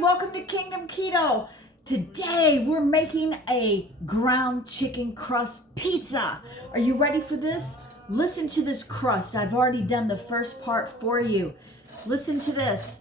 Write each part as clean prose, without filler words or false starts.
welcome to Kingdom Keto. Today we're making a ground chicken crust pizza. Are you ready for this? Listen to this crust. I've already done the first part for you. Listen to this.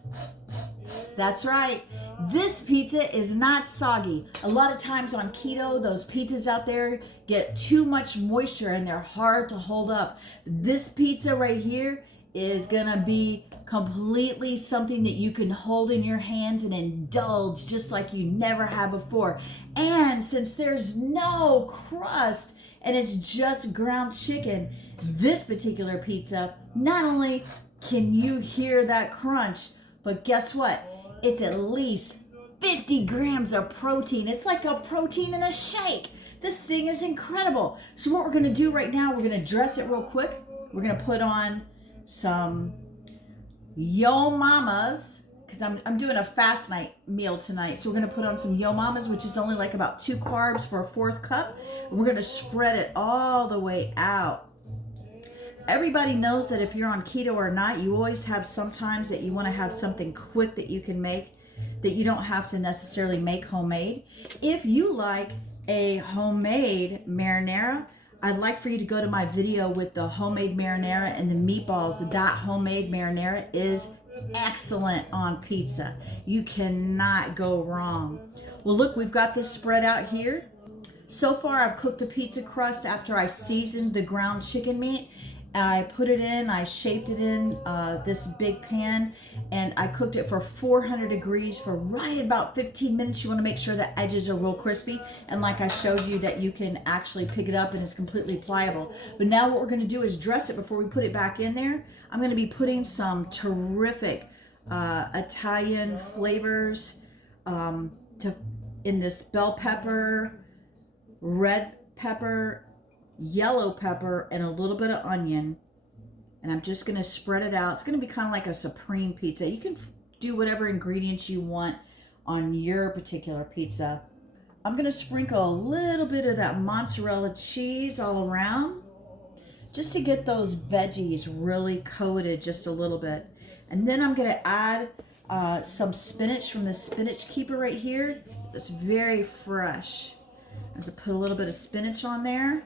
That's right. This pizza is not soggy. A lot of times on keto, those pizzas out there get too much moisture and they're hard to hold up. This pizza right here is gonna be completely something that you can hold in your hands and indulge just like you never have before. And since there's no crust and it's just ground chicken, this particular pizza, not only can you hear that crunch, but guess what? It's at least 50 grams of protein. It's like a protein in a shake. This thing is incredible. So what we're gonna do right now, we're gonna dress it real quick. We're gonna put on some Yo Mamas, because I'm doing a fast night meal tonight. So we're gonna put on some Yo Mamas, which is only like about 2 carbs for a 4th cup. And we're gonna spread it all the way out. Everybody knows that if you're on keto or not, you always have sometimes that you want to have something quick that you can make that you don't have to necessarily make homemade. If you like a homemade marinara, I'd like for you to go to my video with the homemade marinara and the meatballs. That homemade marinara is excellent on pizza. You cannot go wrong. Well, look, we've got this spread out here. So far, I've cooked the pizza crust after I seasoned the ground chicken meat. I put it in, I shaped it in this big pan, and I cooked it for 400 degrees for right about 15 minutes. You want to make sure the edges are real crispy, and like I showed you that you can actually pick it up and it's completely pliable. But now what we're going to do is dress it before we put it back in there. I'm going to be putting some terrific Italian flavors in this bell pepper, red pepper, yellow pepper, and a little bit of onion. And I'm just going to spread it out. It's going to be kind of like a supreme pizza. You can do whatever ingredients you want on your particular pizza. I'm going to sprinkle a little bit of that mozzarella cheese all around just to get those veggies really coated just a little bit. And then I'm going to add some spinach from the spinach keeper right here. It's very fresh. I'm going to put a little bit of spinach on there.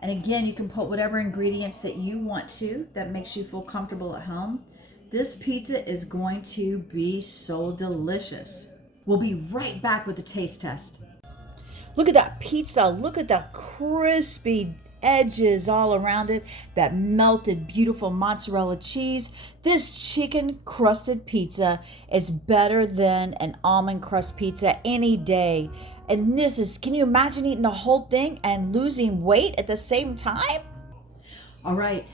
And again, you can put whatever ingredients that you want to that makes you feel comfortable at home. This pizza is going to be so delicious. We'll be right back with the taste test. Look at that pizza. Look at the crispy edges all around it. That melted, beautiful mozzarella cheese. This chicken crusted pizza is better than an almond crust pizza any day. And this is, can you imagine eating the whole thing and losing weight at the same time? All right.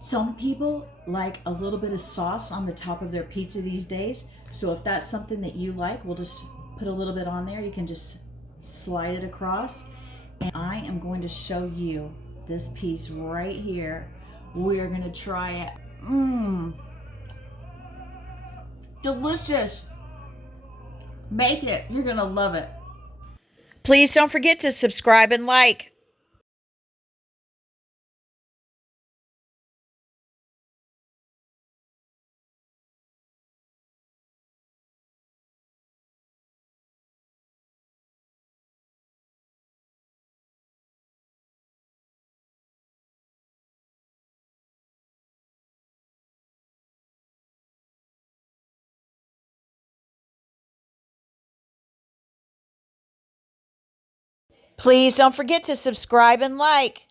Some people like a little bit of sauce on the top of their pizza these days. So if that's something that you like, we'll just put a little bit on there. You can just slide it across. And I am going to show you this piece right here. We're going to try it. Delicious. Make it. You're going to love it. Please don't forget to subscribe and like. Please don't forget to subscribe and like.